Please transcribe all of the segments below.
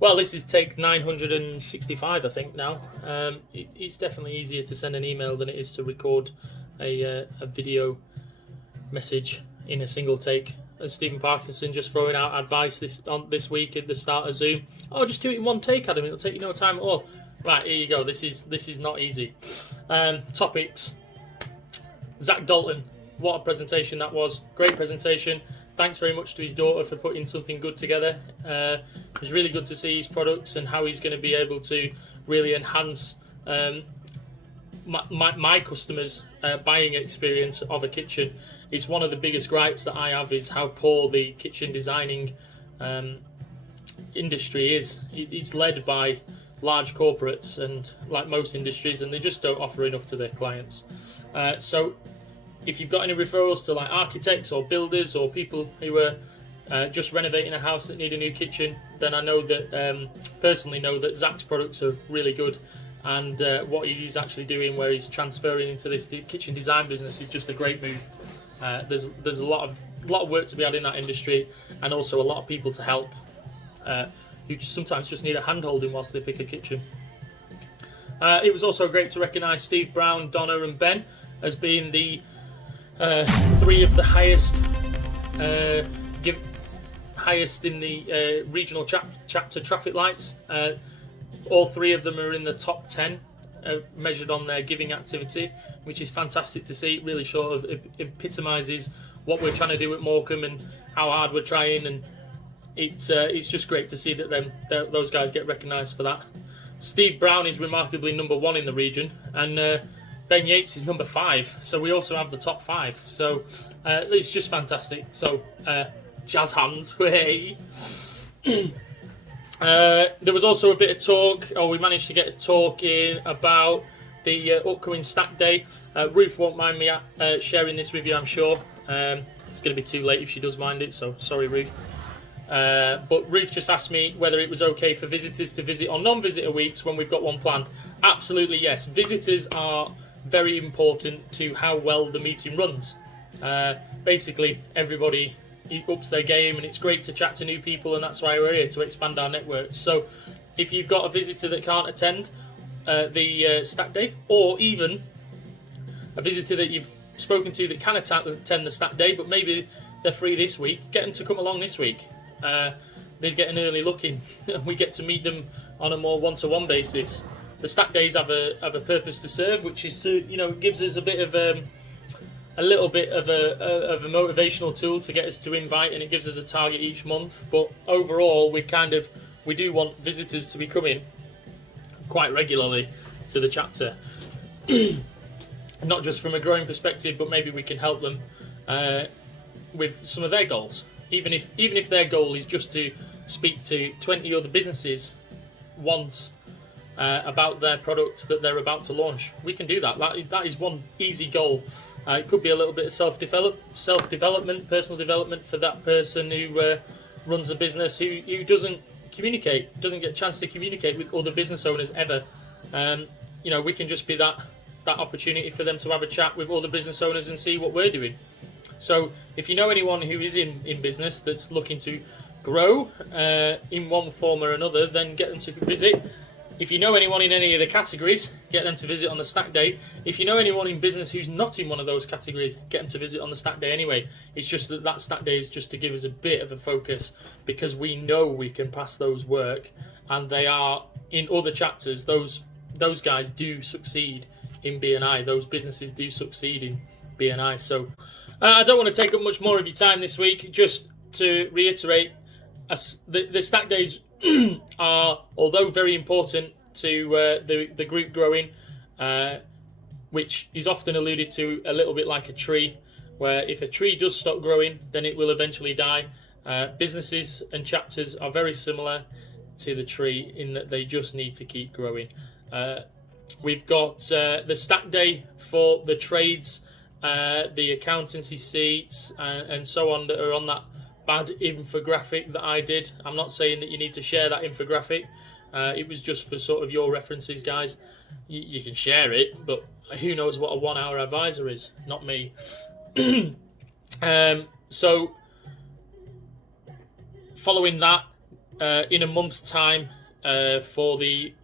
Well, this is take 965, I think, now. It's definitely easier to send an email than it is to record a video message in a single take. As Stephen Parkinson just throwing out advice this week at the start of Zoom. Oh, just do it in one take, Adam. It'll take you no time at all. Right, here you go. This is not easy. Topics. Zac Dalton. What a presentation that was. Great presentation. Thanks very much to his daughter for putting something good together. It was really good to see his products and how he's going to be able to really enhance my customers' buying experience of a kitchen. It's one of the biggest gripes that I have is how poor the kitchen designing industry is. It's led by large corporates, and like most industries, and they just don't offer enough to their clients. So if you've got any referrals to like architects or builders or people who are just renovating a house that need a new kitchen, then I know that personally know that Zac's products are really good, and what he's actually doing where he's transferring into this kitchen design business is just a great move. There's a lot of work to be had in that industry, and also a lot of people to help who sometimes just need a hand holding whilst they pick a kitchen. It was also great to recognise Steve Brown, Donna and Ben as being the three of the highest in the regional chapter traffic lights. All three of them are in the top 10 measured on their giving activity, which is fantastic to see. It really sort of epitomises what we're trying to do at Morecambe and how hard we're trying, and it's just great to see that those guys get recognised for that. Steve Brown is remarkably number 1 in the region, and Ben Yates is number 5, so we also have the top 5. So it's just fantastic. So jazz hands, hey. There was also a bit of talk, we managed to get a talk in about the upcoming Stack Day. Ruth won't mind me sharing this with you, I'm sure. It's going to be too late if she does mind it, so sorry, Ruth. But Ruth just asked me whether it was okay for visitors to visit on non-visitor weeks when we've got one planned. Absolutely yes. Visitors are very important to how well the meeting runs. Basically, everybody ups their game, and it's great to chat to new people, and that's why we're here, to expand our networks. So if you've got a visitor that can't attend the Stack Day, or even a visitor that you've spoken to that can attend the Stack Day, but maybe they're free this week, get them to come along this week. They get an early look in, and we get to meet them on a more one-to-one basis. The Stack Days have a purpose to serve, which is to, it gives us a bit of a little bit of a motivational tool to get us to invite, and it gives us a target each month. But overall, we do want visitors to be coming quite regularly to the chapter, not just from a growing perspective, but maybe we can help them with some of their goals. Even if their goal is just to speak to 20 other businesses once about their product that they're about to launch, we can do that. That is one easy goal. It could be a little bit of self-development, personal development for that person who runs a business who doesn't get a chance to communicate with other business owners ever. We can just be that opportunity for them to have a chat with other business owners and see what we're doing. So if you know anyone who is in business that's looking to grow in one form or another, then get them to visit. If you know anyone in any of the categories, get them to visit on the Stack Day. If you know anyone in business who's not in one of those categories, get them to visit on the Stack Day anyway. It's just that Stack Day is just to give us a bit of a focus, because we know we can pass those work, and they are in other chapters. Those guys do succeed in BNI. Those businesses do succeed in BNI. So I don't want to take up much more of your time this week. Just to reiterate, the Stack Days are, although very important to the group growing, which is often alluded to a little bit like a tree, where if a tree does stop growing, then it will eventually die. Businesses and chapters are very similar to the tree in that they just need to keep growing. We've got the Stack Day for the trades, the accountancy seats, and so on, that are on that bad infographic that I did. I'm not saying that you need to share that infographic. It was just for sort of your references, guys. You can share it, but who knows what a 1 hour advisor is? Not me. So following that, in a month's time for the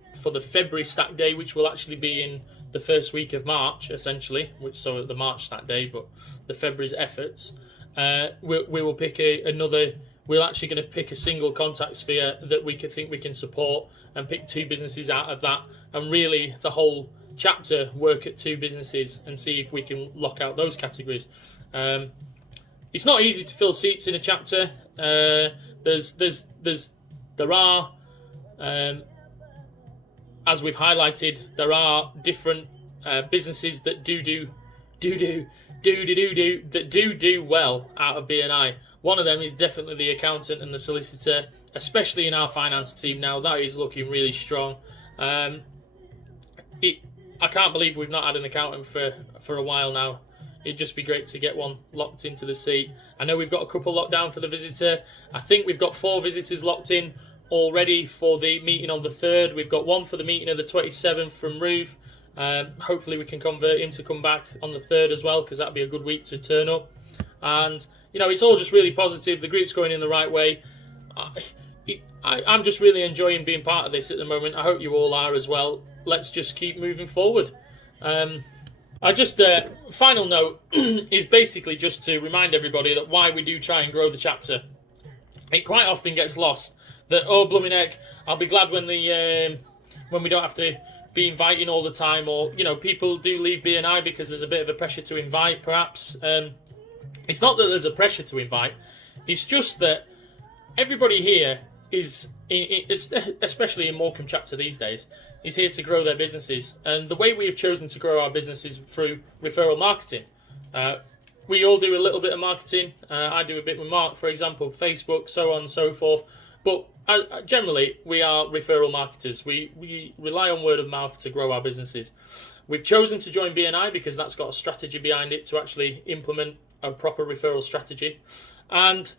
February stack day, which will actually be in the first week of March, essentially. So the March stack day, but the February's efforts. We will pick another. We're actually going to pick a single contact sphere that we think we can support, and pick 2 businesses out of that, and really the whole chapter work at 2 businesses and see if we can lock out those categories. It's not easy to fill seats in a chapter. There are, as we've highlighted, there are different businesses that do well out of BNI. One of them is definitely the accountant and the solicitor, especially in our finance team now. That is looking really strong. I can't believe we've not had an accountant for a while now. It'd just be great to get one locked into the seat. I know we've got a couple locked down for the visitor. I think we've got 4 visitors locked in already for the meeting on the 3rd. We've got 1 for the meeting of the 27th from Ruth. Hopefully we can convert him to come back on the 3rd as well, because that'd be a good week to turn up. And it's all just really positive. The group's going in the right way. I'm just really enjoying being part of this at the moment. I hope you all are as well. Let's just keep moving forward. Final note is basically just to remind everybody that why we do try and grow the chapter. It quite often gets lost that, oh, blooming heck, I'll be glad when we don't have to be inviting all the time, or people do leave BNI because there's a bit of a pressure to invite, perhaps. It's not that there's a pressure to invite. It's just that everybody here is, especially in Morecambe chapter these days, is here to grow their businesses. And the way we have chosen to grow our businesses through referral marketing. We all do a little bit of marketing. I do a bit with Mark, for example, Facebook, so on and so forth. But generally, we are referral marketers. We rely on word of mouth to grow our businesses. We've chosen to join BNI because that's got a strategy behind it to actually implement a proper referral strategy. And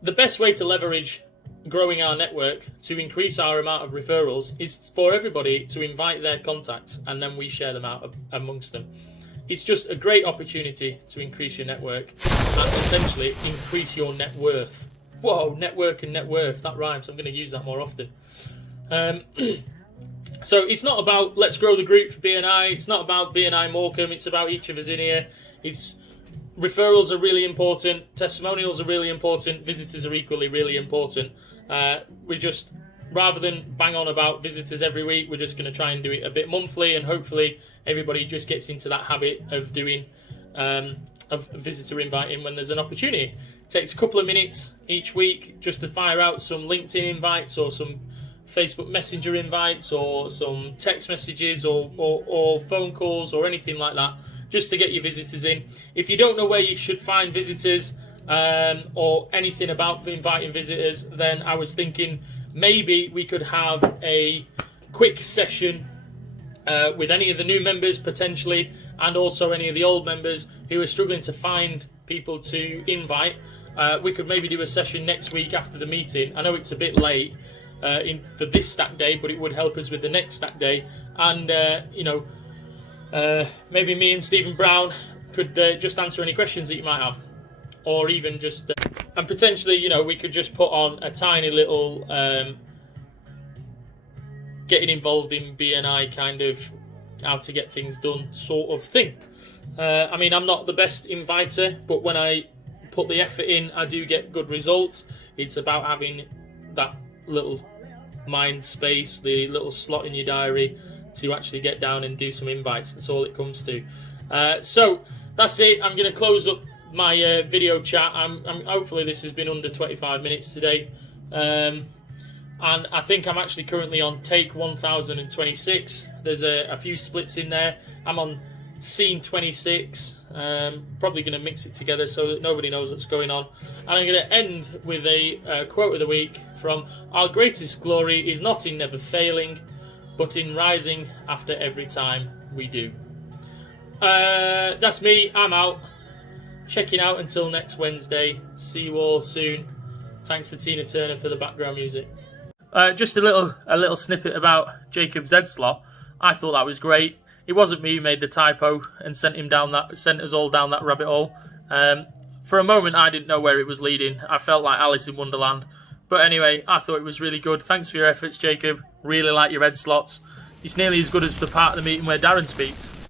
the best way to leverage growing our network to increase our amount of referrals is for everybody to invite their contacts, and then we share them out amongst them. It's just a great opportunity to increase your network and essentially increase your net worth. Whoa, network and net worth, that rhymes. I'm going to use that more often. So it's not about let's grow the group for BNI. It's not about BNI Morecambe. It's about each of us in here. Referrals are really important. Testimonials are really important. Visitors are equally really important. Rather than bang on about visitors every week, we're just going to try and do it a bit monthly, and hopefully everybody just gets into that habit of doing of visitor inviting when there's an opportunity. It takes a couple of minutes each week just to fire out some LinkedIn invites or some Facebook Messenger invites or some text messages or phone calls or anything like that, just to get your visitors in. If you don't know where you should find visitors or anything about inviting visitors, then I was thinking maybe we could have a quick session with any of the new members potentially, and also any of the old members who are struggling to find people to invite. We could maybe do a session next week after the meeting. I know it's a bit late for this stack day, but it would help us with the next stack day. And maybe me and Stephen Brown could just answer any questions that you might have, or even just and potentially we could just put on a tiny little getting involved in BNI kind of how to get things done sort of thing. I mean, I'm not the best inviter, but when I put the effort in, I do get good results. It's about having that little mind space, the little slot in your diary to actually get down and do some invites. That's all it comes to. So that's it. I'm going to close up my video chat. I'm hopefully this has been under 25 minutes today. And I think I'm actually currently on take 1026. There's a few splits in there. I'm on scene 26. Probably going to mix it together so that nobody knows what's going on. And I'm going to end with a quote of the week from "Our greatest glory is not in never failing, but in rising after every time we do." That's me. I'm out. Checking out until next Wednesday. See you all soon. Thanks to Tina Turner for the background music. Just a little snippet about Jacob Zedslot. I thought that was great. It wasn't me who made the typo and sent us all down that rabbit hole. For a moment, I didn't know where it was leading. I felt like Alice in Wonderland, But anyway, I thought it was really good. Thanks for your efforts, Jacob. Really like your red slots. It's nearly as good as the part of the meeting where Darren speaks.